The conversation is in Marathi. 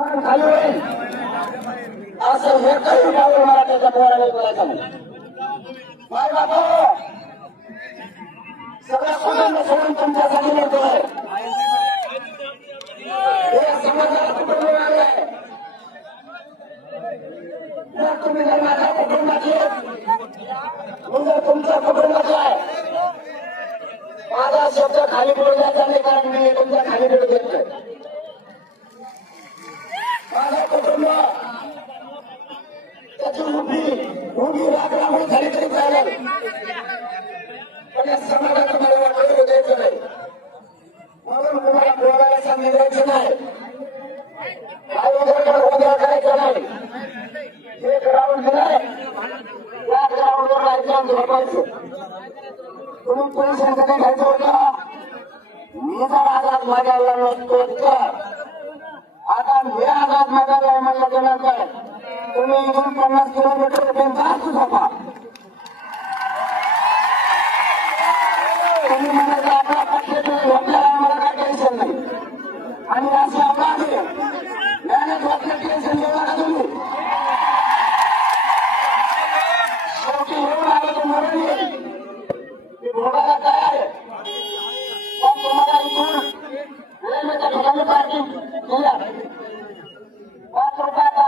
खाली होईल असं एकही पाऊल मला त्याच्या पोराने बोलायचं नाही. माय बाबा सगळं कुटुंब सोडून तुमच्यासाठी येतोय. हे समाजाला कुटुंब आहे. जर तुम्ही जर माझ्या कुटुंबाची म्हणजे तुमच्या कुटुंबाची आहे, माझा शब्द खाली पडू द्यायचा नाही, कारण मी तुमच्या खाली पडू देत नाही. माझं कुटुंब त्याची उभी राखल्यामुळे झाली तरी चालेल, पण या समाजाचं मला वाटलं द्यायचं नाही. म्हणून तुम्हाला बोलायला सांगणे द्यायचं नाही, काय उद्या करायचं नाही. हे ग्राउंड दिलंय त्या ग्राउंडवर राहायचं झोपायचं. तुम्ही पोलिसांकडे घ्यायचं होतं. मी जर आझाद मागायला नसतो तर आता मी आझाद मागायला म्हणल्यानंतर तुम्ही इथून 50 किलोमीटर जास्त झोपा. तुम्ही म्हणायचं आपला पक्षात झोपल्याला आम्हाला काय टेन्शन नाही, आणि असं आपला आहे मेहनत झोपलं टेन्शन घेऊ नका तुम्ही. शेवटी येऊन आलं तर मरून येईल, मी भोगायला तयार आहे. पण तुम्हाला इथून रेल्वेच्या ठिकाणी पार्किंग दिल्या